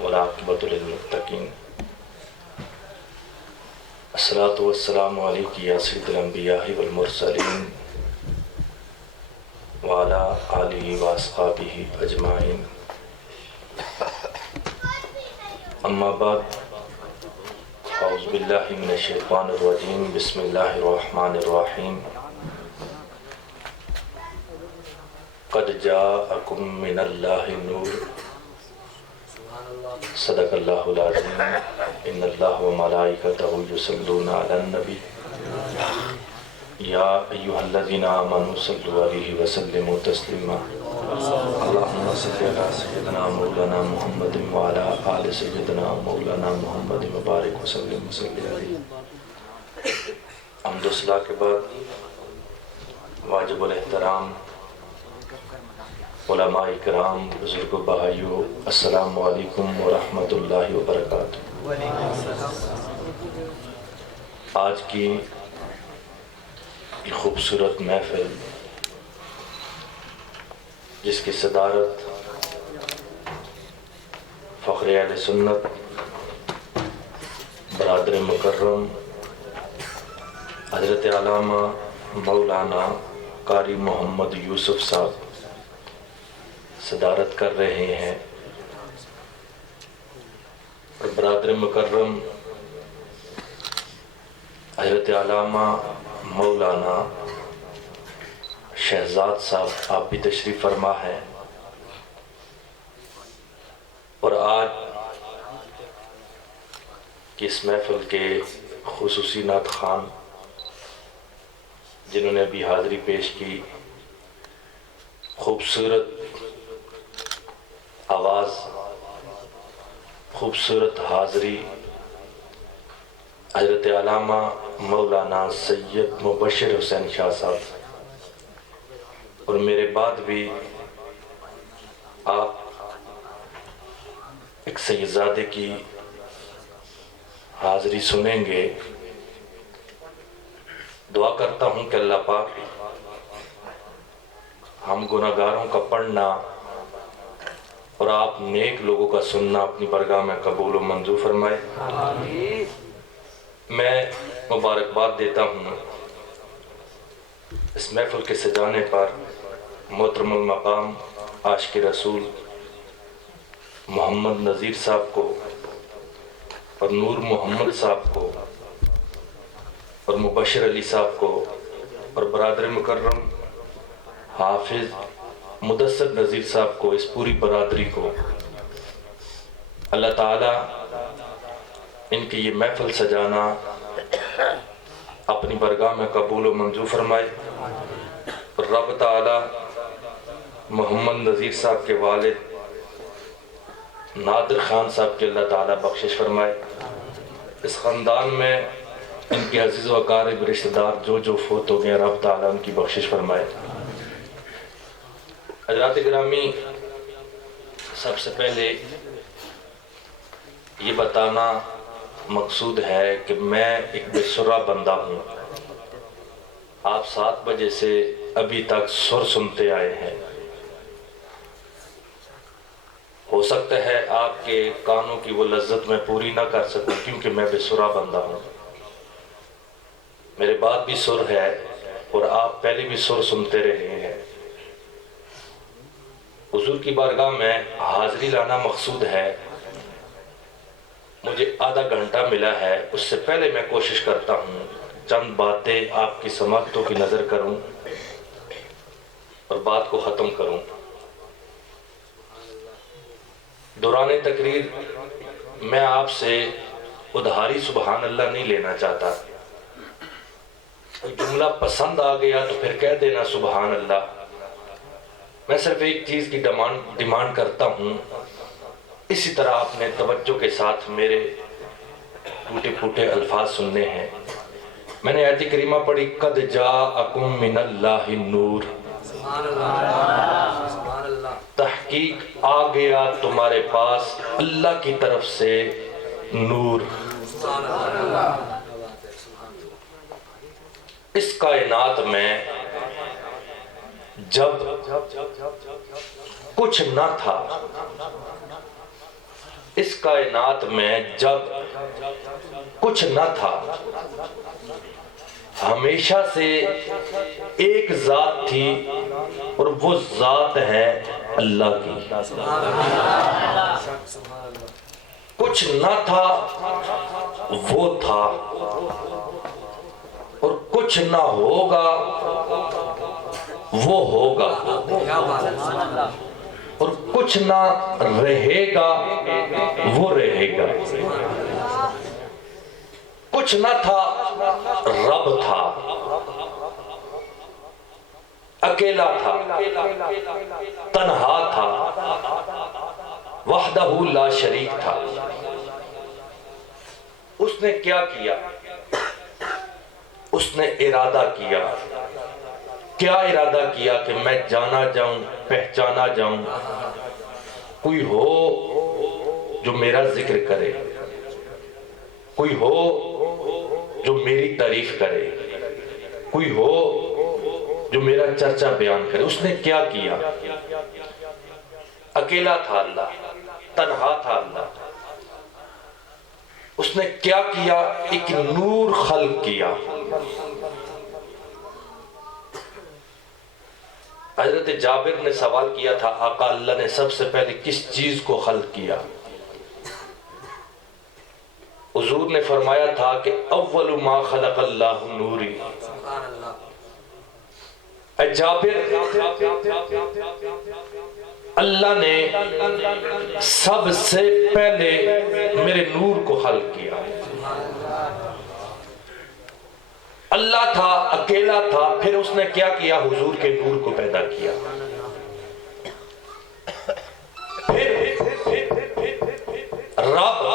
والعاقبۃ للمتقین الصلاۃ والسلام علیک یا سید الانبیاء والمرسلین وعلی آلہ واصحابہ اجمعین اما بعد اعوذ باللہ من الشیطان الرجیم بسم اللہ الرحمن الرحیم قد جاءکم من اللہ نور صدق اللہ العظیم ان اللہ وملائکتہ یصلون علی النبی یا ایہا الذین آمنوا صلوا علیہ وسلموا تسلیما اللہم صل علی سیدنا مولانا محمد وعلی آل سیدنا مولانا محمد مبارک وسلم وصلی علیہ۔ حمد و ثنا کے بعد واجب الاحترام علماء کرام، بزرگ و بھائیو، السلام علیکم ورحمۃ اللہ وبرکاتہ۔ آج کی یہ خوبصورت محفل جس کی صدارت فخر اہل سنت برادر مکرم حضرت علامہ مولانا قاری محمد یوسف صاحب صدارت کر رہے ہیں، اور برادر مکرم حضرت علامہ مولانا شہزاد صاحب آپ بھی تشریف فرما ہے، اور آج کی اس محفل کے خصوصی نعت خوان جنہوں نے ابھی حاضری پیش کی، خوبصورت آواز، خوبصورت حاضری، حضرت علامہ مولانا سید مبشر حسین شاہ صاحب، اور میرے بعد بھی آپ ایک سیدزادے کی حاضری سنیں گے۔ دعا کرتا ہوں کہ اللہ پاک ہم گناہگاروں کا پڑھنا اور آپ نیک لوگوں کا سننا اپنی بارگاہ میں قبول و منظور فرمائے۔ میں مبارکباد دیتا ہوں اس محفل کے سجانے پر محترم المقام عاشق رسول محمد نذیر صاحب کو، اور نور محمد صاحب کو، اور مبشر علی صاحب کو، اور برادر مکرم حافظ مدثر نذیر صاحب کو، اس پوری برادری کو اللہ تعالیٰ ان کی یہ محفل سجانا اپنی بارگاہ میں قبول و منظور فرمائے، اور رب تعالیٰ محمد نذیر صاحب کے والد نادر خان صاحب کے اللہ تعالیٰ بخشش فرمائے۔ اس خاندان میں ان کے عزیز و اقارب رشتہ دار جو فوت ہو گئے، رب تعالیٰ ان کی بخشش فرمائے۔ حضرات گرامی، سب سے پہلے یہ بتانا مقصود ہے کہ میں ایک بے سرا بندہ ہوں۔ آپ 7 بجے سے ابھی تک سر سنتے آئے ہیں۔ ہو سکتا ہے آپ کے کانوں کی وہ لذت میں پوری نہ کر سکوں، کیونکہ میں بے سرا بندہ ہوں۔ میرے بعد بھی سر ہے، اور آپ پہلے بھی سر سنتے رہے ہیں۔ حضور کی بارگاہ میں حاضری لانا مقصود ہے۔ مجھے آدھا گھنٹہ ملا ہے، اس سے پہلے میں کوشش کرتا ہوں چند باتیں آپ کی سماعتوں کی نظر کروں اور بات کو ختم کروں۔ دوران تقریر میں آپ سے ادھاری سبحان اللہ نہیں لینا چاہتا۔ جملہ پسند آ گیا تو پھر کہہ دینا سبحان اللہ۔ میں صرف ایک چیز کی ڈیمانڈ کرتا ہوں، اسی طرح آپ نے توجہ کے ساتھ میرے ٹوٹے پھوٹے الفاظ سننے ہیں۔ میں نے آیت کریمہ پڑھی، قد جاءکم من اللہ نور، تحقیق آ گیا تمہارے پاس اللہ کی طرف سے نور۔ اس کائنات میں جب کچھ نہ تھا اس کائنات میں جب کچھ نہ تھا، ہمیشہ سے ایک ذات تھی اور وہ ذات ہے اللہ کی۔ کچھ نہ تھا وہ تھا، اور کچھ نہ ہوگا وہ ہوگا، اور کچھ نہ رہے گا وہ رہے گا۔ کچھ نہ تھا رب تھا، اکیلا تھا، تنہا تھا، وحدہ لا شریک تھا۔ اس نے کیا کیا؟ اس نے ارادہ کیا۔ کیا ارادہ کیا؟ کہ میں جانا جاؤں، پہچانا جاؤں، کوئی ہو جو میرا ذکر کرے، کوئی ہو جو میری تعریف کرے، کوئی ہو جو میرا چرچا بیان کرے۔ اس نے کیا کیا؟ اکیلا تھا اللہ، تنہا تھا اللہ۔ اس نے کیا کیا؟ ایک نور خلق کیا۔ حضرت جابر نے سوال کیا تھا، آقا اللہ نے سب سے پہلے کس چیز کو خلق کیا؟ حضور نے فرمایا تھا کہ اول ما خلق اللہ نوری۔ اے جابر، اللہ نے سب سے پہلے میرے نور کو خلق کیا۔ اللہ تھا، اکیلا تھا، پھر اس نے کیا کیا؟ حضور کے نور کو پیدا کیا۔ پھر رب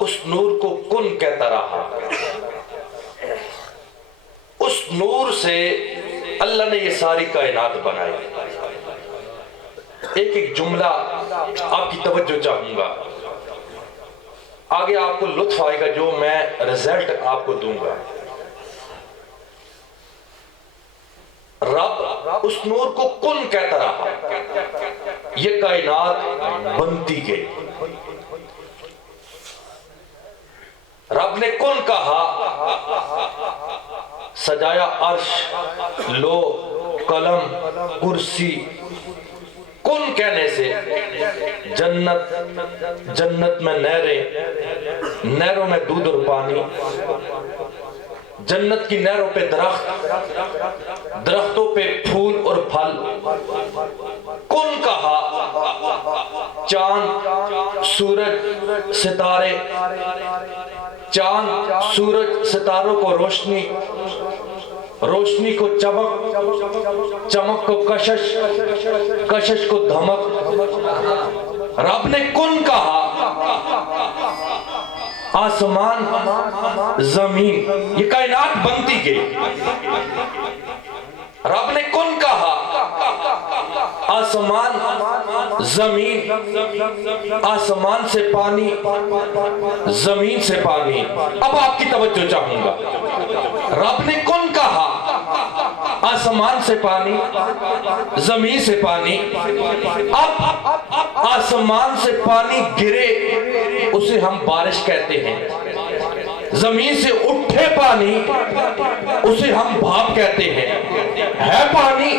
اس نور کو کن کہتا رہا۔ اس نور سے اللہ نے یہ ساری کائنات بنائی۔ ایک ایک جملہ آپ کی توجہ چاہوں گا، آگے آپ کو لطف آئے گا جو میں رزلٹ آپ کو دوں گا۔ رب اس نور کو کن کہتا رہا، یہ کائنات بنتی گئی۔ رب نے کن کہا، سجایا عرش، لو، قلم، کرسی۔ کن کہنے سے جنت میں نہریں، نہروں میں دودھ اور پانی، جنت کی نہروں پہ درخت، درختوں پہ پھول اور پھل۔ کن کہا، چاند، سورج، ستارے، چاند، سورج، ستاروں کو روشنی، روشنی کو چمک، چمک کو کشش، کشش کو دھمک۔ رب نے کن کہا، آسمان، زمین، یہ کائنات بنتی گئی۔ رب نے کن کہا، آسمان، زمین، آسمان سے پانی، زمین سے پانی۔ اب آپ کی توجہ چاہوں گا، رب نے کن کہا، آسمان سے پانی، زمین سے پانی۔ اب آسمان سے پانی گرے اسے ہم بارش کہتے ہیں، زمین سے اٹھے پانی اسے ہم بھاپ کہتے ہیں۔ ہے پانی،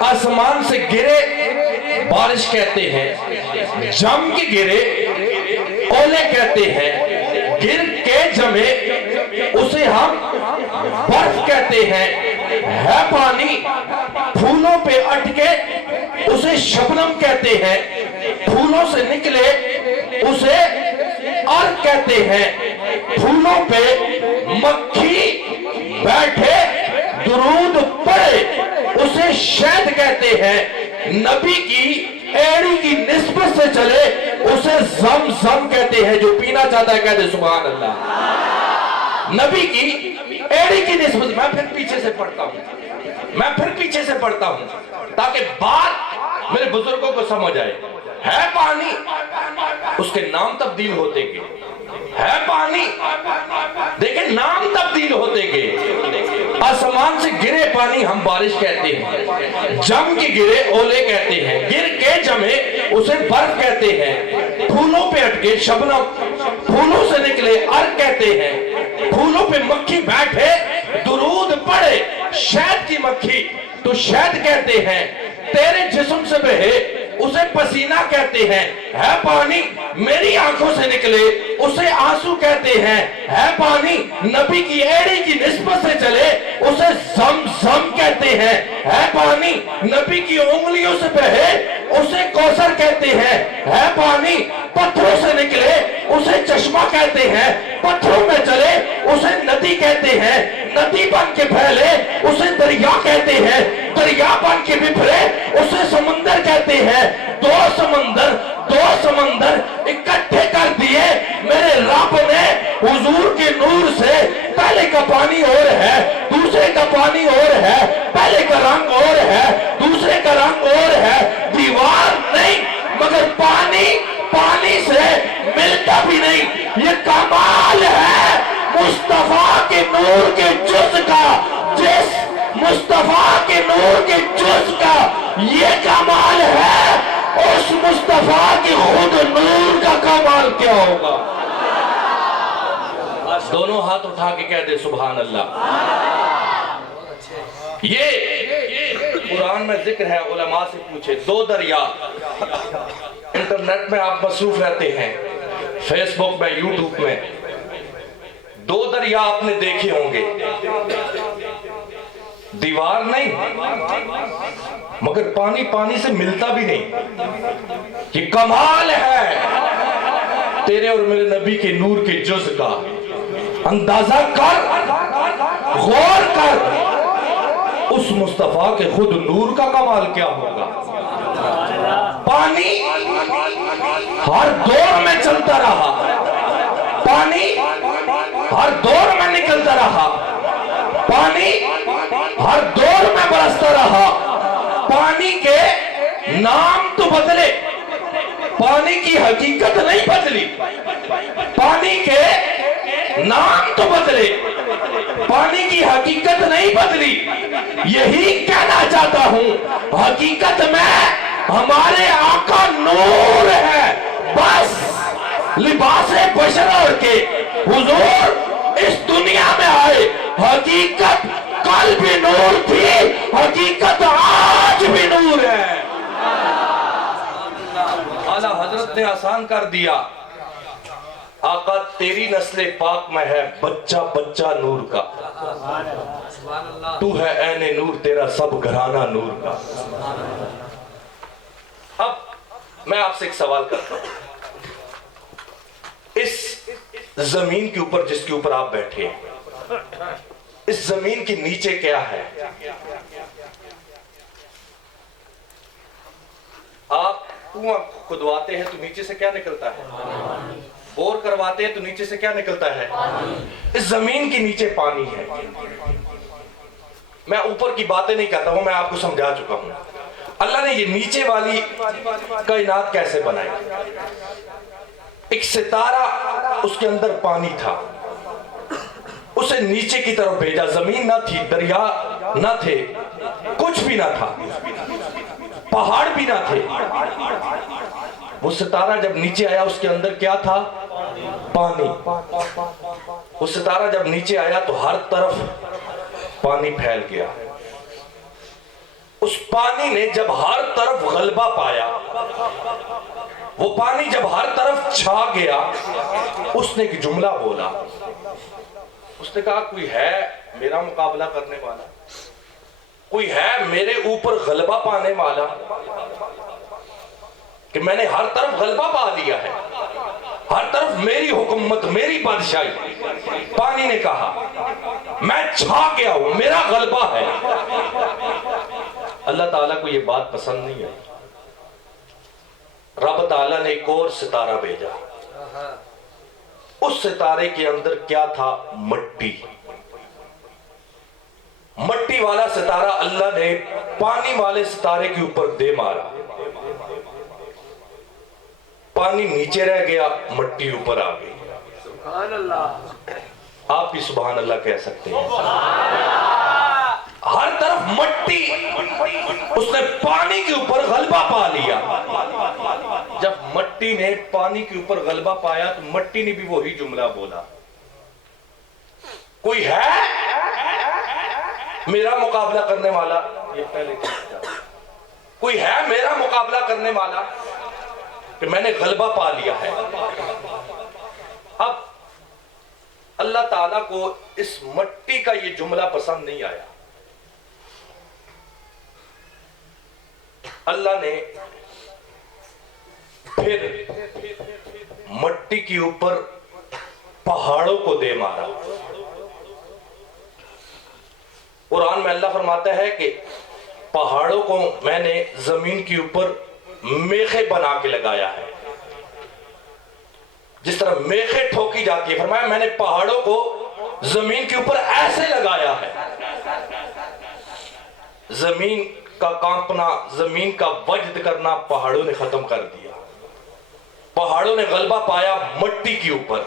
آسمان سے گرے بارش کہتے ہیں، جم کے گرے اولے کہتے ہیں، گر کے جمے اسے ہم برف کہتے ہیں۔ ہے پانی، پھولوں پہ اٹکے اسے شبنم کہتے ہیں، پھولوں سے نکلے اسے ارگ کہتے ہیں، پھولوں پہ مکھی بیٹھے درود پڑے اسے شہد کہتے ہیں، نبی کی ایڑی کی نسبت سے چلے اسے زمزم کہتے ہیں۔ جو پینا چاہتا ہے کہتے سبحان اللہ۔ نبی کی ایڑی کی نسبت، میں پھر پیچھے سے پڑھتا ہوں تاکہ بات میرے بزرگوں کو سمجھ آئے۔ ہے پانی، اس کے نام تبدیل ہوتے گئے۔ ہے پانی، دیکھیں نام تبدیل ہوتے گئے۔ آسمان سے گرے پانی ہم بارش کہتے ہیں، جم کے گرے اولے کہتے ہیں، گر کے جمے اسے برف کہتے ہیں، پھولوں پہ اٹکے شبنم، پھولوں سے نکلے ارگ کہتے ہیں، پھولوں پہ مکھی بیٹھے درود پڑے شہد کی مکھی تو شہد کہتے ہیں، تیرے جسم سے بہے اسے پسینہ کہتے ہیں، ہے پانی میری آنکھوں سے نکلے اسے آنسو کہتے ہیں، ہے پانی نبی کی ایڑی کی نسبت سے چلے اسے زم زم کہتے ہیں، ہے پانی نبی کی انگلیوں سے بہے اسے کوثر کہتے ہیں، ہے پانی پتھروں سے نکلے اسے چشمہ کہتے ہیں، پتھروں میں چلے اسے ندی کہتے ہیں، ندی بن کے پھیلے اسے دریا کہتے ہیں، دریا بن کے بپھرے اسے سمندر کہتے ہیں۔ دو سمندر اکٹھے کر دیے میرے رب نے حضور کے نور سے، پہلے کا پانی اور ہے دوسرے کا پانی اور ہے، پہلے کا رنگ اور ہے دوسرے کا رنگ اور ہے، دیوار نہیں مگر پانی سے ملتا بھی نہیں، یہ کمال ہے مصطفیٰ کے نور کے جز کا، جس مصطفیٰ کے نور کے جز کا یہ کمال ہے، اس مصطفیٰ کی خود نور کا کمال کیا ہوگا؟ دونوں ہاتھ اٹھا کے کہہ دے سبحان اللہ۔ یہ قرآن میں ذکر ہے، علماء سے پوچھے، دو دریا، انٹرنیٹ میں آپ مصروف رہتے ہیں، فیس بک میں یوٹیوب میں، دو دریا آپ نے دیکھے ہوں گے، دیوار نہیں مگر پانی سے ملتا بھی نہیں، یہ کمال ہے تیرے اور میرے نبی کے نور کے جز کا، اندازہ کر غور کر اس مصطفیٰ کے خود نور کا کمال کیا ہوگا۔ پانی ہر دور میں چلتا رہا، پانی ہر دور میں نکلتا رہا، پانی ہر دور میں برستا رہا، پانی کے نام تو بدلے پانی کی حقیقت نہیں بدلی، پانی کے نام تو بدلے پانی کی حقیقت نہیں بدلی، یہی کہنا چاہتا ہوں حقیقت میں ہمارے آقا نور ہے، بس لباس بشر اوڑھ کے حضور اس دنیا میں آئے، حقیقت کل بھی نور تھی، حقیقت آج بھی نور ہے۔ اعلیٰ حضرت نے آسان کر دیا، آقا تیری نسل پاک میں ہے بچہ بچہ نور کا، تو ہے عین نور تیرا سب گھرانہ نور کا۔ اب میں آپ سے ایک سوال کرتا ہوں، اس زمین کے اوپر جس کے اوپر آپ بیٹھے ہیں، اس زمین کے نیچے کیا ہے؟ آپ کنواں کھدواتے ہیں تو نیچے سے کیا نکلتا ہے؟ بور کرواتے ہیں تو نیچے سے کیا نکلتا ہے؟ اس زمین کے نیچے پانی ہے۔ میں اوپر کی باتیں نہیں کہتا ہوں، میں آپ کو سمجھا چکا ہوں۔ اللہ نے یہ نیچے والی کائنات کیسے بنائی؟ ایک ستارہ، اس کے اندر پانی تھا، اسے نیچے کی طرف بھیجا، زمین نہ تھی، دریا نہ تھے، کچھ بھی نہ تھا، پہاڑ بھی نہ تھے، وہ ستارہ جب نیچے آیا اس کے اندر کیا تھا؟ پانی۔ وہ ستارہ جب نیچے آیا تو ہر طرف پانی پھیل گیا، اس پانی نے جب ہر طرف غلبہ پایا، وہ پانی جب ہر طرف چھا گیا، اس نے ایک جملہ بولا، اس نے کہا کوئی ہے میرا مقابلہ کرنے والا، کوئی ہے میرے اوپر غلبہ پانے والا، کہ میں نے ہر طرف غلبہ پا لیا ہے، ہر طرف میری حکومت، میری بادشاہی۔ پانی نے کہا میں چھا گیا ہوں، میرا غلبہ ہے۔ اللہ تعالیٰ کو یہ بات پسند نہیں ہے، رب تعالیٰ نے ایک اور ستارہ بھیجا، اس ستارے کے اندر کیا تھا؟ مٹی۔ مٹی والا ستارہ اللہ نے پانی والے ستارے کے اوپر دے مارا، پانی نیچے رہ گیا، مٹی اوپر آ گئی۔ سبحان اللہ۔ آپ بھی سبحان اللہ کہہ سکتے ہیں۔ مٹی اس نے پانی کے اوپر غلبہ پا لیا. جب مٹی نے پانی کے اوپر غلبہ پایا تو مٹی نے بھی وہی جملہ بولا, کوئی ہے میرا مقابلہ کرنے والا. یہ پہلے کوئی ہے میرا مقابلہ کرنے والا کہ میں نے غلبہ پا لیا ہے. اب اللہ تعالیٰ کو اس مٹی کا یہ جملہ پسند نہیں آیا. اللہ نے پھر مٹی کے اوپر پہاڑوں کو دے مارا. قرآن میں اللہ فرماتا ہے کہ پہاڑوں کو میں نے زمین کے اوپر میخیں بنا کے لگایا ہے. جس طرح میخیں ٹھوکی جاتی ہے, فرمایا میں نے پہاڑوں کو زمین کے اوپر ایسے لگایا ہے. زمین کا کانپنا, زمین کا وجد کرنا پہاڑوں نے ختم کر دیا. پہاڑوں نے غلبہ پایا مٹی کے اوپر.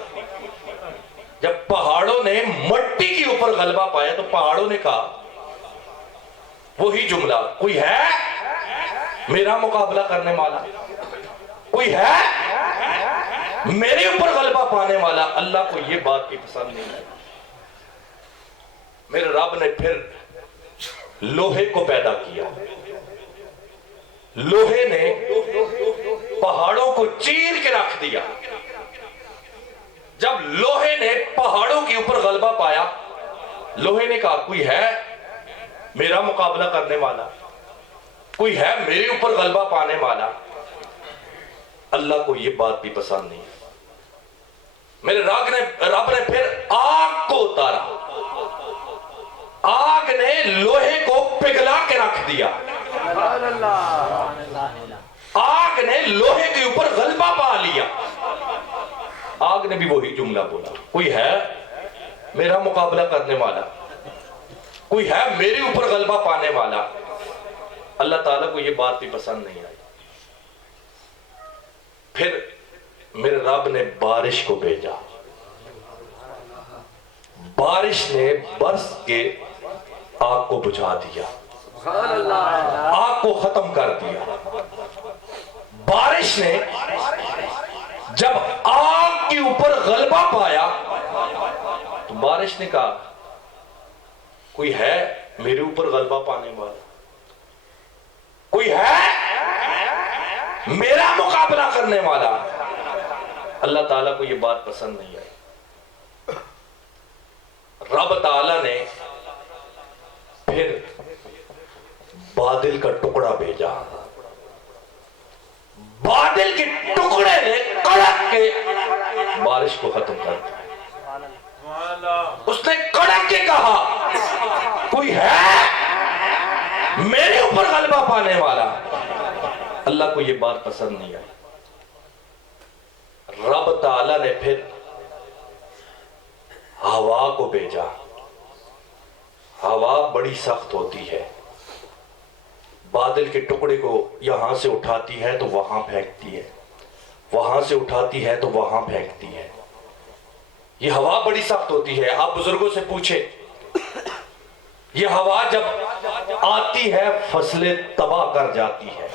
جب پہاڑوں نے مٹی کے اوپر غلبہ پایا تو پہاڑوں نے کہا وہی جملہ, کوئی ہے میرا مقابلہ کرنے والا, کوئی ہے میرے اوپر غلبہ پانے والا. اللہ کو یہ بات کی پسند نہیں ہے. میرے رب نے پھر لوہے کو پیدا کیا. لوہے نے پہاڑوں کو چیر کے رکھ دیا. جب لوہے نے پہاڑوں کے اوپر غلبہ پایا, لوہے نے کہا کوئی ہے میرا مقابلہ کرنے والا, کوئی ہے میرے اوپر غلبہ پانے والا. اللہ کو یہ بات بھی پسند نہیں. میرے رب نے پھر آگ کو اتارا. آگ نے لوہے کو پگھلا کے رکھ دیا. آگ نے لوہے کے اوپر غلبہ پا لیا. آگ نے بھی وہی جملہ بولا, کوئی ہے میرا مقابلہ کرنے والا, کوئی ہے میرے اوپر غلبہ پانے والا. اللہ تعالیٰ کو یہ بات بھی پسند نہیں آئی. پھر میرے رب نے بارش کو بھیجا. بارش نے برس کے آگ کو بجھا دیا, آگ کو ختم کر دیا. بارش نے جب آگ کے اوپر غلبہ پایا تو بارش نے کہا کوئی ہے میرے اوپر غلبہ پانے والا, کوئی ہے میرا مقابلہ کرنے والا. اللہ تعالیٰ کو یہ بات پسند نہیں آئی. رب تعالیٰ نے پھر بادل کا ٹکڑا بھیجا. بادل کے ٹکڑے نے کڑک کے بارش کو ختم کر دیا. اس نے کڑک کے کہا کوئی ہے میرے اوپر غلبہ پانے والا. اللہ کو یہ بات پسند نہیں آئی. رب تعالیٰ نے پھر ہوا کو بھیجا. ہوا بڑی سخت ہوتی ہے. بادل کے ٹکڑے کو یہاں سے اٹھاتی ہے تو وہاں پھینکتی ہے, وہاں سے اٹھاتی ہے تو وہاں پھینکتی ہے. یہ ہوا بڑی سخت ہوتی ہے. آپ بزرگوں سے پوچھیں, یہ ہوا جب آتی ہے فصلیں تباہ کر جاتی ہے.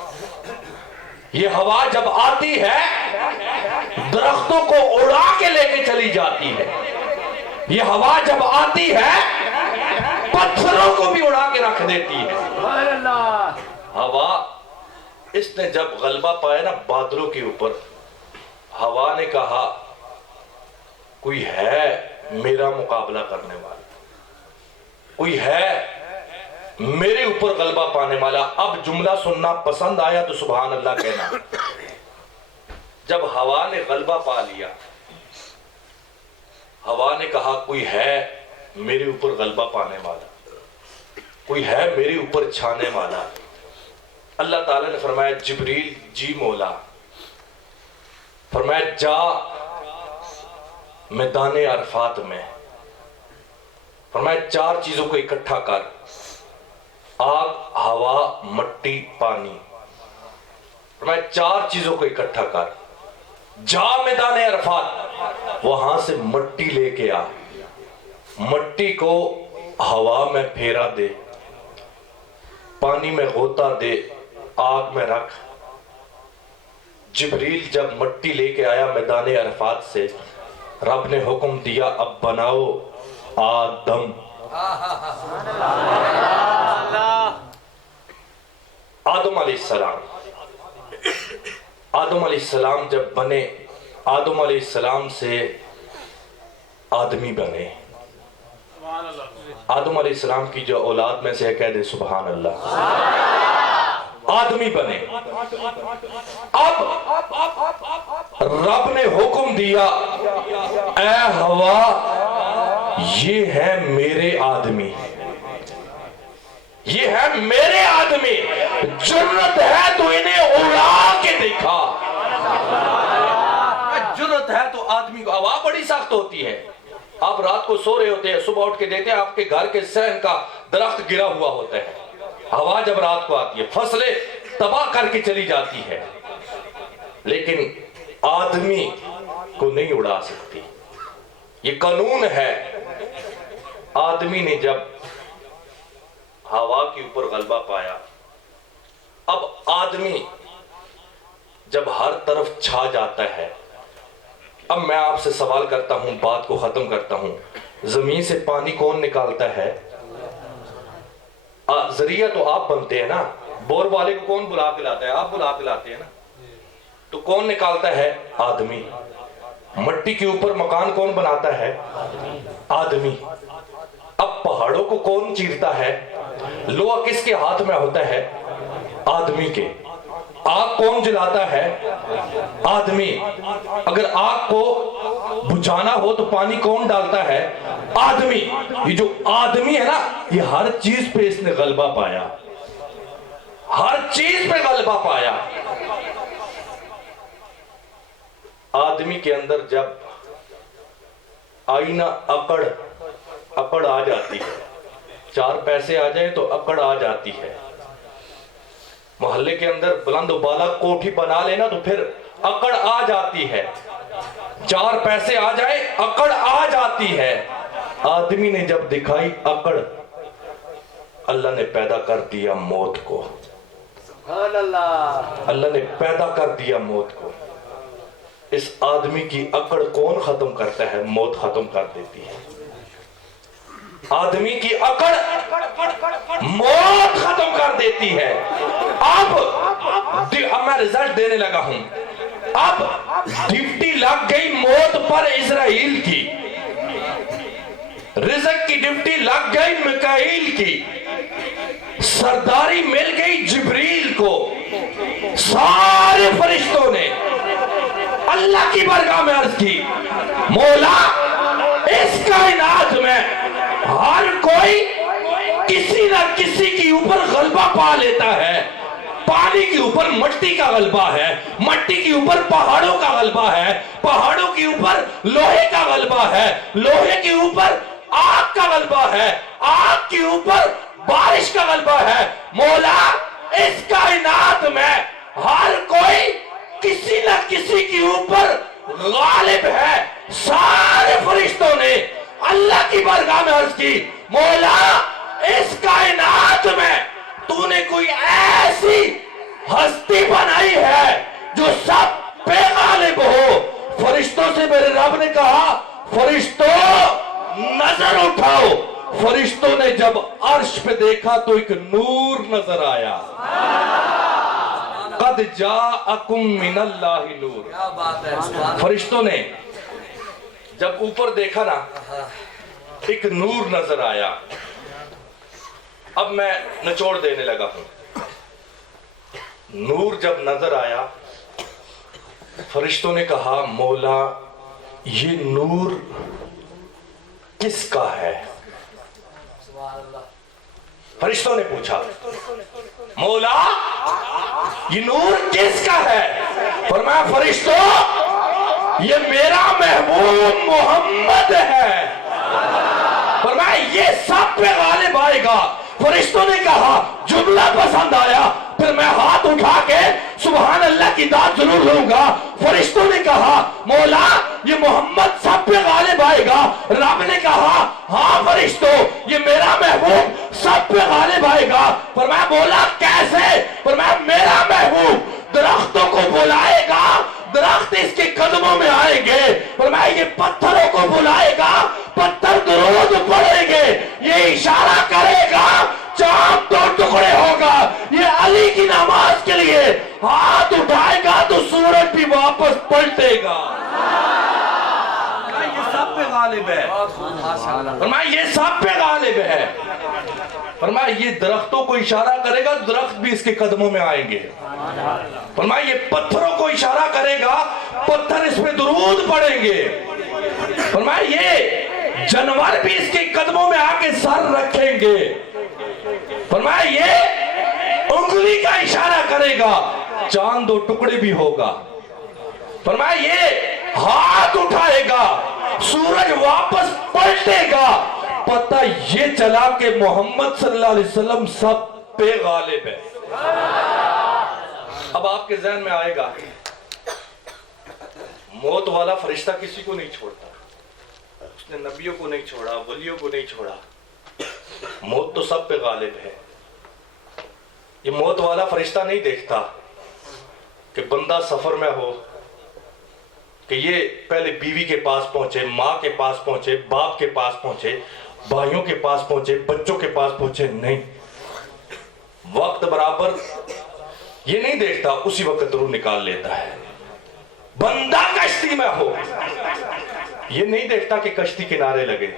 یہ ہوا جب آتی ہے درختوں کو اڑا کے لے کے چلی جاتی ہے. یہ ہوا جب آتی ہے پتھروں کو بھی اڑا کے رکھ دیتی ہے. ہوا اس نے جب غلبہ پایا نا بادلوں کے اوپر, ہوا نے کہا کوئی ہے میرا مقابلہ کرنے والا, کوئی ہے میرے اوپر غلبہ پانے والا. اب جملہ سننا پسند آیا تو سبحان اللہ کہنا. جب ہوا نے غلبہ پا لیا, ہوا نے کہا کوئی ہے میرے اوپر غلبہ پانے والا, کوئی ہے میرے اوپر چھانے والا. اللہ تعالیٰ نے فرمایا جبریل جی مولا, فرمایا جا میدان عرفات میں, فرمایا 4 چیزوں کو اکٹھا کر, آگ, ہوا, مٹی, پانی. فرمایا 4 چیزوں کو اکٹھا کر, جا میدان عرفات, وہاں سے مٹی لے کے آ, مٹی کو ہوا میں پھیرا دے, پانی میں غوطہ دے آگ میں رکھ. جبریل جب مٹی لے کے آیا میدان عرفات سے، رب نے حکم دیا اب بناؤ آدم. آدم علیہ السلام، آدم علیہ السلام جب بنے، آدم علیہ السلام سے آدمی بنے. آدم علیہ السلام کی جو اولاد میں سے کہہ دے سبحان اللہ، آدمی بنے. اب رب نے حکم دیا اے ہوا یہ ہے میرے آدمی، یہ ہے میرے آدمی، جرت ہے تو انہیں اڑا کے دکھا. جرت ہے تو آدمی کو، ہوا بڑی سخت ہوتی ہے. آپ رات کو سو رہے ہوتے ہیں، صبح اٹھ کے دیکھتے ہیں آپ کے گھر کے صحن کا درخت گرا ہوا ہوتا ہے. ہوا جب رات کو آتی ہے فصلیں تباہ کر کے چلی جاتی ہے، لیکن آدمی کو نہیں اڑا سکتی. یہ قانون ہے. آدمی نے جب ہوا کے اوپر غلبہ پایا، اب آدمی جب ہر طرف چھا جاتا ہے. اب میں آپ سے سوال کرتا ہوں، بات کو ختم کرتا ہوں. زمین سے پانی کون نکالتا ہے؟ ذریعہ تو آپ بنتے ہیں نا. بور والے کو کون بلا کے لاتا ہے؟ آپ بلا کے لاتے ہیں نا. تو کون نکالتا ہے؟ آدمی. مٹی کے اوپر مکان کون بناتا ہے؟ آدمی. اب پہاڑوں کو کون چیرتا ہے؟ لوہا کس کے ہاتھ میں ہوتا ہے؟ آدمی کے. آگ کون جلاتا ہے؟ آدمی. اگر آگ کو بجھانا ہو تو پانی کون ڈالتا ہے؟ آدمی. یہ جو آدمی ہے نا، یہ ہر چیز پہ اس نے غلبہ پایا، ہر چیز پہ غلبہ پایا. آدمی کے اندر جب آئینہ اکڑ آ جاتی ہے، 4 پیسے آ جائیں تو اکڑ آ جاتی ہے. محلے کے اندر بلند و بالا کوٹھی بنا لینا تو پھر اکڑ آ جاتی ہے. 4 پیسے آ جائے اکڑ آ جاتی ہے. آدمی نے جب دکھائی اکڑ، اللہ نے پیدا کر دیا موت کو. اللہ نے پیدا کر دیا موت کو. اس آدمی کی اکڑ کون ختم کرتا ہے؟ موت ختم کر دیتی ہے. آدمی کی اکڑ موت ختم کر دیتی ہے. اب میں رزلٹ دینے لگا ہوں. اب ڈیوٹی لگ گئی موت پر اسرائیل کی، رزق کی ڈیوٹی لگ گئی میکائیل کی، سرداری مل گئی جبریل کو. سارے فرشتوں نے اللہ کی بارگاہ میں عرض کی مولا اس کائنات میں ہر کوئی کسی نہ کسی کے اوپر غلبہ پا لیتا ہے. پانی کے اوپر مٹی کا غلبہ ہے، مٹی کے اوپر پہاڑوں کا غلبہ ہے، پہاڑوں کے اوپر لوہے کا غلبہ ہے، لوہے کے اوپر آگ کا غلبہ ہے، آگ کے اوپر بارش کا غلبہ ہے. مولا اس کائنات میں ہر کوئی کسی نہ کسی کے اوپر غالب ہے. سارے فرشتوں نے اللہ کی بارگاہ میں عرض کی مولا اس کائنات میں تو نے کوئی ایسی ہستی بنائی ہے جو سب پہ غالب ہو. فرشتوں سے میرے رب نے کہا فرشتوں نظر اٹھاؤ. فرشتوں نے جب عرش پہ دیکھا تو ایک نور نظر آیا. قد جاءکم من اللہ نور. فرشتوں نے جب اوپر دیکھا نا ایک نور نظر آیا. اب میں نچوڑ دینے لگا ہوں. نور جب نظر آیا فرشتوں نے کہا مولا یہ نور کس کا ہے؟ فرشتوں نے پوچھا مولا یہ نور کس کا ہے؟ فرمایا فرشتوں یہ میرا محبوب محمد ہے. فرمایا یہ سب پہ غالب آئے گا. فرشتوں نے کہا جملہ پسند آیا. پھر میں ہاتھ اٹھا کے سبحان اللہ کی کی داد ضرور لوں گا. فرشتوں نے کہا مولا یہ محمد سب پہ غالب آئے گا. رب نے کہا ہاں فرشتوں یہ میرا محبوب سب پہ غالب آئے گا. فرمایا مولا کیسے؟ فرمایا میرا محبوب درختوں کو بلائے گا, درخت اس کے قدموں میں آئیں گے. فرمایا یہ پتھروں کو بلائے گا, پتھر درود پڑھیں گے. یہ اشارہ کرے گا چاند دو ٹکڑے ہوگا. یہ علی کی نماز کے لیے ہاتھ اٹھائے گا تو سورج بھی واپس پلٹے گا. یہ سب پہ غالب ہے. فرمایا یہ سب پہ غالب ہے. فرمایا یہ درختوں کو اشارہ کرے گا, درخت بھی اس کے قدموں میں آئیں گے. فرمایا یہ پتھروں کو اشارہ کرے گا, پتھر اس میں درود پڑھیں گے. فرمایا یہ جانور بھی اس کے قدموں میں آ کے سر رکھیں گے. فرمایا یہ انگلی کا اشارہ کرے گا, چاند دو ٹکڑے بھی ہوگا. فرمایا یہ ہاتھ اٹھائے گا, سورج واپس پلٹے گا. پتہ یہ چلا کہ محمد صلی اللہ علیہ وسلم سب پہ غالب ہے. اب آپ کے ذہن میں آئے گا موت والا فرشتہ کسی کو نہیں چھوڑتا, اس نے نبیوں کو نہیں چھوڑا, ولیوں کو نہیں چھوڑا. موت تو سب پہ غالب ہے. یہ موت والا فرشتہ نہیں دیکھتا کہ بندہ سفر میں ہو, کہ یہ پہلے بیوی کے پاس پہنچے, ماں کے پاس پہنچے, باپ کے پاس پہنچے, بھائیوں کے پاس پہنچے, بچوں کے پاس پہنچے. نہیں, وقت برابر یہ نہیں دیکھتا, اسی وقت روح نکال لیتا ہے. بندہ کشتی میں ہو, یہ نہیں دیکھتا کہ کشتی کنارے لگے,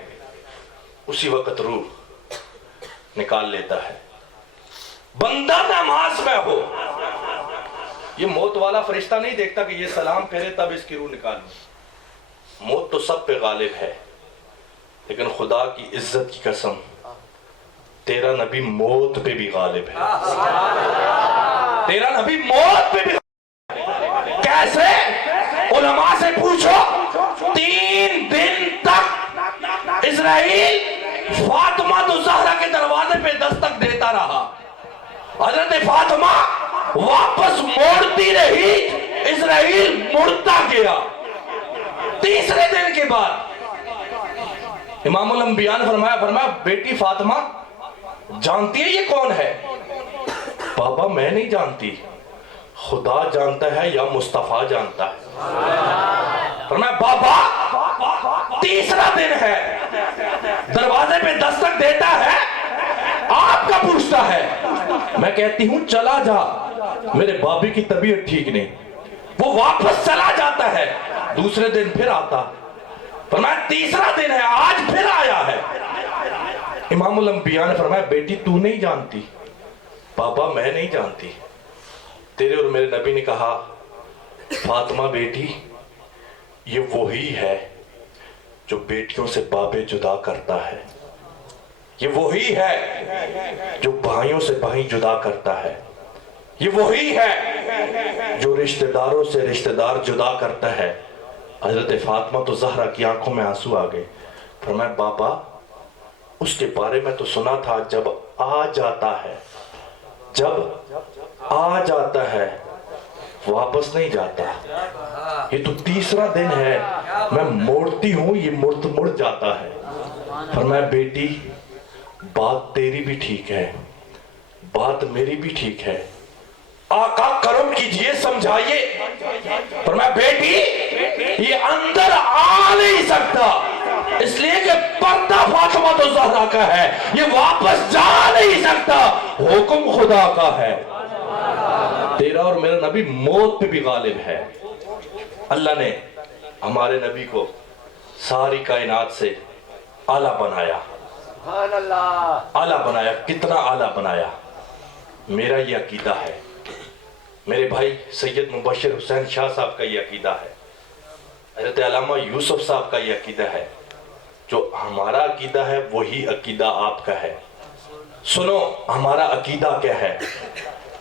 اسی وقت روح نکال لیتا ہے. بندہ نماز میں ہو, یہ موت والا فرشتہ نہیں دیکھتا کہ یہ سلام پھیرے تب اس کی روح نکالوں. موت تو سب پہ غالب ہے, لیکن خدا کی عزت کی قسم تیرا نبی موت پہ بھی غالب ہے. تیرا نبی موت پہ بھی غالب ہے. کیسے؟ علماء سے پوچھو. 3 دن تک اسرائیل فاطمہ الزہرا کے دروازے پہ دستک دیتا رہا. حضرت فاطمہ واپس موڑتی رہی, اسرائیل مڑتا گیا. تیسرے دن کے بعد امام الانبیاء نے فرمایا بیٹی فاطمہ جانتی ہے یہ کون ہے؟ بابا میں نہیں جانتی, خدا جانتا ہے یا مصطفیٰ جانتا ہے. فرمایا بابا تیسرا دن ہے, دروازے پہ دستک دیتا ہے, آپ کا پوچھتا ہے. میں کہتی ہوں چلا جا, میرے بابی کی طبیعت ٹھیک نہیں. وہ واپس چلا جاتا ہے, دوسرے دن پھر آتا. فرمایا تیسرا دن ہے, آج پھر آیا ہے. امام الانبیاء نے فرمایا بیٹی تو نہیں جانتی؟ بابا میں نہیں جانتی. تیرے اور میرے نبی نے کہا فاطمہ بیٹی یہ وہی ہے جو بیٹیوں سے بابے جدا کرتا ہے, یہ وہی ہے جو بھائیوں سے بھائی جدا کرتا ہے, یہ وہی ہے جو رشتہ داروں سے رشتہ دار جدا کرتا ہے. حضرت فاطمہ تو زہرا کی آنکھوں میں آنسو آ گئے. فرمایا بابا اس کے بارے میں تو سنا تھا جب آ جاتا ہے, جب آ جاتا ہے واپس نہیں جاتا. یہ تو تیسرا دن ہے, میں موڑتی ہوں یہ مڑ جاتا ہے. فرمایا بیٹی بات تیری بھی ٹھیک ہے, بات میری بھی ٹھیک ہے, آقا کرم کیجئے سمجھائیے. فرمایا بیٹی یہ اندر آ نہیں سکتا اس لیے کہ پردہ فاطمہ الزہرا کا ہے, یہ واپس جا نہیں سکتا, حکم خدا کا ہے. تیرا اور میرا نبی موت پہ بھی غالب ہے. اللہ نے ہمارے نبی کو ساری کائنات سے اعلیٰ بنایا, اعلیٰ بنایا. کتنا اعلیٰ بنایا, میرا یہ عقیدہ ہے, میرے بھائی سید مبشر حسین شاہ صاحب کا یہ عقیدہ ہے, حضرت علامہ یوسف صاحب کا یہ عقیدہ ہے. جو ہمارا عقیدہ ہے وہی عقیدہ آپ کا ہے. سنو ہمارا عقیدہ کیا ہے.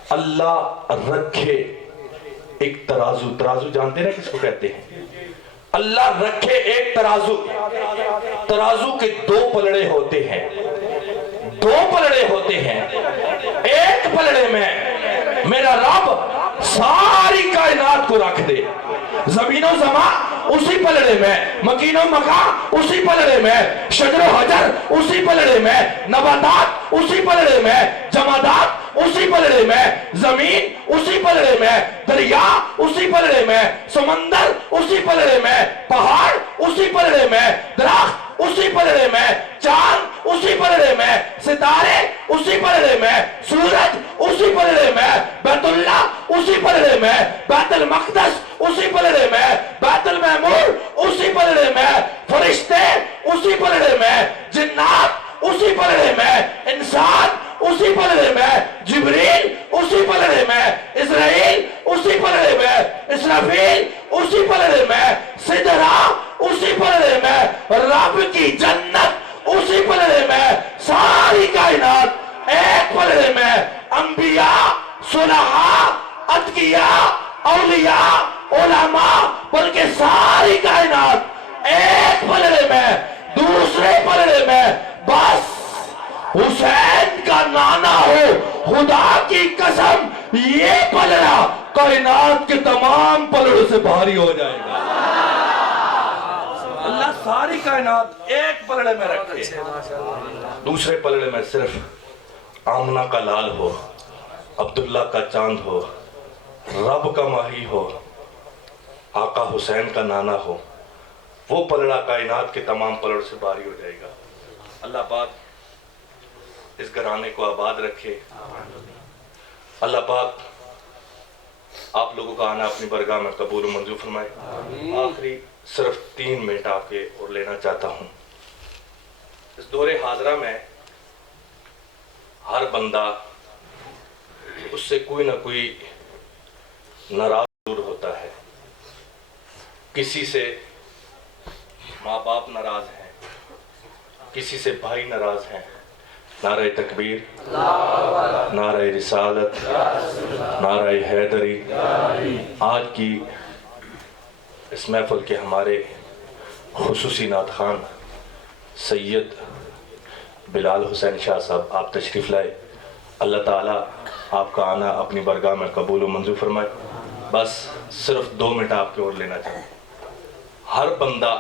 اللہ رکھے ایک ترازو, ترازو جانتے ہیں کس کو کہتے ہیں؟ اللہ رکھے ایک ترازو, ترازو کے 2 پلڑے ہوتے ہیں, 2 پلڑے ہوتے ہیں. ایک پلڑے میں میرا رب ساری کائنات کو رکھ دے. زمین و زمان اسی پلڑے میں, مکین و مکان اسی پلڑے میں, شجر و حجر اسی پلڑے میں, نباتات اسی پلڑے میں, جمادات اسی پلڑے میں, زمین اسی پلڑے میں, دریا اسی پلڑے میں, سمندر اسی پلڑے میں, پہاڑ اسی پلڑے میں, درخت اسی پلڑے میں, چاند اسی پلڑے میں, ستارے اسی پلڑے میں, سورج اسی پلڑے میں, بیت اللہ اسی پلڑے میں, بیت المقدس اسی پلڑے میں, بیت المعمور اسی پلڑے میں, فرشتے اسی پلڑے میں, جنات اسی پلڑے میں, انسان اسی پلڑے میں, جبریل اسی پلڑے میں, اسرائیل اسی پلڑے میں, اسرافیل اسی پلڑے میں, سدرا اسی پلڑے میں, رب کی جنت اسی پلڑے میں, ساری کائنات ایک پلڑے میں, انبیاء, صلحاء, اتقیاء, اولیاء, علماء, بلکہ ساری کائنات ایک پلڑے میں, دوسرے پلڑے میں بس حسین کا نانا ہو. خدا کی قسم یہ پلڑا کائنات کے تمام پلڑوں سے بھاری ہو جائے گا. اللہ ساری کائنات ایک پلڑے میں رکھے, دوسرے پلڑے میں صرف آمنہ کا لال ہو, عبداللہ کا چاند ہو, رب کا ماہی ہو, آقا حسین کا نانا ہو. وہ پلڑا کائنات کے تمام پلڑوں سے بھاری ہو جائے گا. اللہ پاک اس گھرانے کو آباد رکھے. اللہ پاک آپ لوگوں کا آنا اپنی برگاہ میں قبول و منظور فرمائے. آخری صرف 3 منٹ آپ کے اور لینا چاہتا ہوں. اس دور حاضرہ میں ہر بندہ اس سے کوئی نہ کوئی ناراض ضرور ہوتا ہے. کسی سے ماں باپ ناراض ہیں, کسی سے بھائی ناراض ہیں. نعرہ تکبیر, نعرہ رسالت, نعرہ حیدری. آج کی اس محفل کے ہمارے خصوصی نعت خوان سید بلال حسین شاہ صاحب آپ تشریف لائے. اللہ تعالیٰ آپ کا آنا اپنی برگاہ میں قبول و منظور فرمائے. بس صرف 2 منٹ آپ کے اور لینا چاہوں. ہر بندہ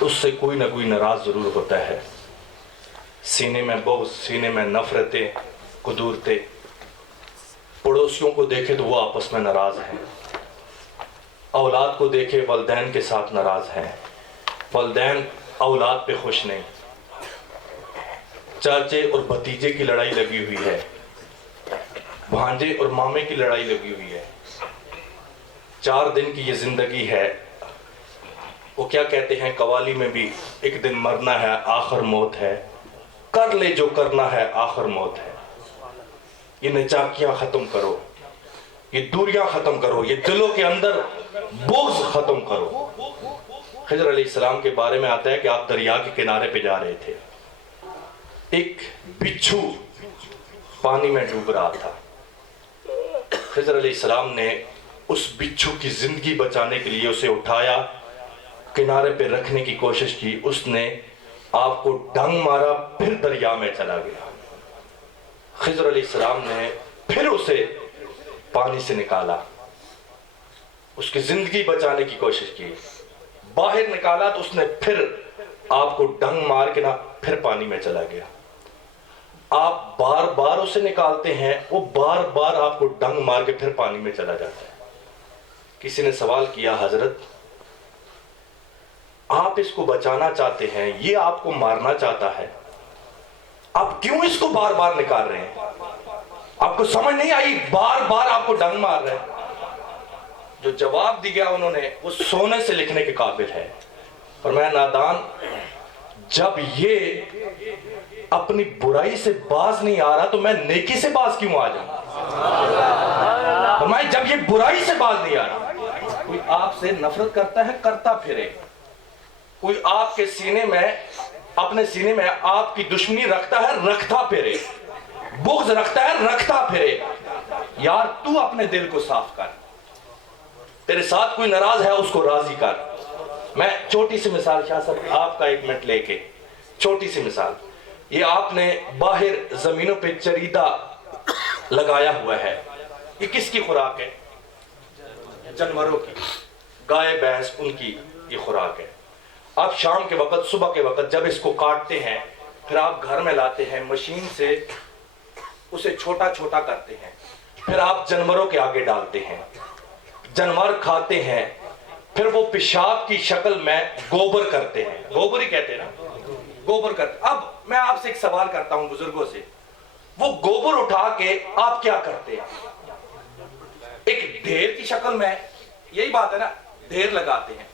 اس سے کوئی نہ کوئی ناراض ضرور ہوتا ہے. سینے میں بغض, سینے میں نفرتیں, قدورتیں. پڑوسیوں کو دیکھے تو وہ آپس میں ناراض ہیں, اولاد کو دیکھے والدین کے ساتھ ناراض ہیں, والدین اولاد پہ خوش نہیں, چاچے اور بھتیجے کی لڑائی لگی ہوئی ہے, بھانجے اور مامے کی لڑائی لگی ہوئی ہے. 4 دن کی یہ زندگی ہے. وہ کیا کہتے ہیں قوالی میں بھی, ایک دن مرنا ہے آخر موت ہے, کر لے جو کرنا ہے آخر موت ہے. یہ نچاکیاں ختم کرو, یہ دوریاں ختم کرو, یہ دلوں کے اندر بغض ختم کرو. خضر علیہ السلام کے بارے میں آتا ہے کہ آپ دریا کے کنارے پہ جا رہے تھے. ایک بچھو پانی میں ڈوب رہا تھا. خضر علیہ السلام نے اس بچھو کی زندگی بچانے کے لیے اسے اٹھایا, کنارے پہ رکھنے کی کوشش کی. اس نے آپ کو ڈنگ مارا, پھر دریا میں چلا گیا. خضر علیہ السلام نے پھر اسے پانی سے نکالا, اس کی زندگی بچانے کی کوشش کی. باہر نکالا تو اس نے پھر آپ کو ڈنگ مار کے نہ پھر پانی میں چلا گیا. آپ بار بار اسے نکالتے ہیں, وہ بار بار آپ کو ڈنگ مار کے پھر پانی میں چلا جاتا ہے. کسی نے سوال کیا, حضرت آپ اس کو بچانا چاہتے ہیں, یہ آپ کو مارنا چاہتا ہے, آپ کیوں اس کو بار بار نکال رہے ہیں؟ آپ کو سمجھ نہیں آئی, بار بار آپ کو ڈنگ مار رہے ہیں. جو جواب دیا انہوں نے وہ سونے سے لکھنے کے قابل ہے. اور میں نادان, جب یہ اپنی برائی سے باز نہیں آ رہا تو میں نیکی سے باز کیوں آ جاؤں؟ اور میں جب یہ برائی سے باز نہیں آ رہا, کوئی آپ سے نفرت کرتا ہے کرتا پھرے, کوئی آپ کے سینے میں, اپنے سینے میں آپ کی دشمنی رکھتا ہے رکھتا پھرے, بغض رکھتا ہے رکھتا پھرے. یار تو اپنے دل کو صاف کر, تیرے ساتھ کوئی ناراض ہے اس کو راضی کر. میں چھوٹی سی مثال, شاہ صاحب آپ کا 1 منٹ لے کے, چھوٹی سی مثال. یہ آپ نے باہر زمینوں پہ چریدہ لگایا ہوا ہے, یہ کس کی خوراک ہے؟ جانوروں کی، گائے بھینس ان کی یہ خوراک ہے. آپ شام کے وقت صبح کے وقت جب اس کو کاٹتے ہیں پھر آپ گھر میں لاتے ہیں، مشین سے اسے چھوٹا چھوٹا کرتے ہیں، پھر آپ جانوروں کے آگے ڈالتے ہیں، جانور کھاتے ہیں، پھر وہ پیشاب کی شکل میں گوبر کرتے ہیں. گوبر ہی کہتے ہیں نا، گوبر کرتے. اب میں آپ سے ایک سوال کرتا ہوں بزرگوں سے، وہ گوبر اٹھا کے آپ کیا کرتے ہیں؟ ایک ڈھیر کی شکل میں، یہی بات ہے نا، ڈھیر لگاتے ہیں.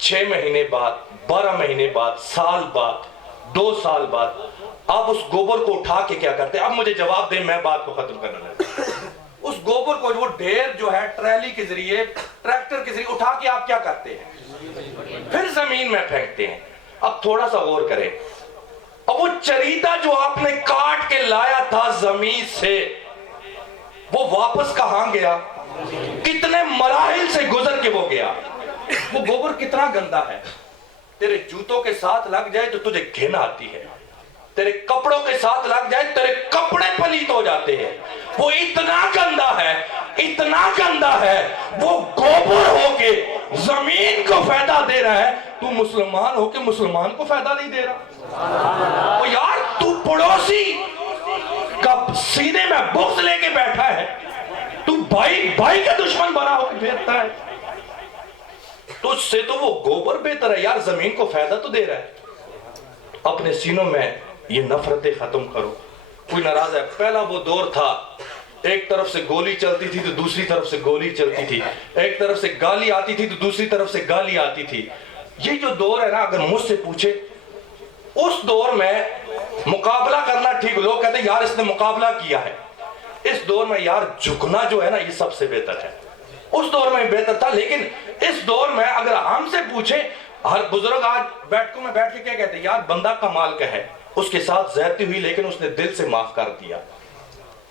6 مہینے بعد، 12 مہینے بعد، سال بعد، 2 سال بعد آپ اس گوبر کو اٹھا کے کیا کرتے ہیں؟ اب مجھے جواب دیں، میں بات کو ختم کرنا لگا. اس گوبر کو وہ ڈھیر جو ہے ٹریلی کے ذریعے، ٹریکٹر کے ذریعے اٹھا کے آپ کیا کرتے ہیں؟ پھر زمین میں پھینکتے ہیں. اب تھوڑا سا غور کریں، اب وہ چریتا جو آپ نے کاٹ کے لایا تھا زمین سے، وہ واپس کہاں گیا؟ کتنے مراحل سے گزر کے وہ گیا؟ وہ گوبر کتنا گندا ہے، تیرے جوتوں کے ساتھ لگ جائے تو تجھے گھن آتی ہے، تیرے کپڑوں کے ساتھ لگ جائے تیرے کپڑے پلیت ہو جاتے ہیں. وہ اتنا گندا ہے، اتنا گندا ہے، وہ گوبر ہو کے زمین کو فائدہ دے رہا ہے، تو مسلمان ہو کے مسلمان کو فائدہ نہیں دے رہا. وہ یار تو پڑوسی کا سینے میں بغض لے کے بیٹھا ہے، تو بھائی کا دشمن بنا ہو کے پھرتا ہے، تو اس سے تو وہ گوبر بہتر ہے یار، زمین کو فائدہ تو دے رہا ہے. اپنے سینوں میں یہ نفرتیں ختم کرو. کوئی ناراض ہے، پہلا وہ دور تھا ایک طرف سے گولی چلتی تھی تو دوسری طرف سے گولی چلتی تھی، ایک طرف سے گالی آتی تھی تو دوسری طرف سے گالی آتی تھی. یہ جو دور ہے نا، اگر مجھ سے پوچھے اس دور میں مقابلہ کرنا ٹھیک، لوگ کہتے ہیں یار اس نے مقابلہ کیا ہے. اس دور میں یار جھکنا جو ہے نا یہ سب سے بہتر ہے. اس دور میں بہتر تھا، لیکن اس دور میں اگر ہم سے پوچھے، ہر بزرگ آج بیٹھکوں میں بیٹھ کے کیا کہتے ہیں؟ یار بندہ کمال کا ہے، اس کے ساتھ زیادتی ہوئی لیکن اس نے دل سے معاف کر دیا.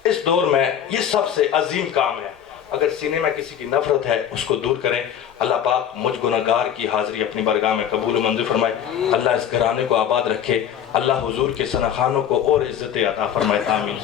اس دور میں یہ سب سے عظیم کام ہے. اگر سینے میں کسی کی نفرت ہے اس کو دور کریں. اللہ پاک مجھ گناہگار کی حاضری اپنی بارگاہ میں قبول و منظور فرمائے. اللہ اس گھرانے کو آباد رکھے. اللہ حضور کے ثنا خوانوں کو اور عزت عطا فرمائے. آمین.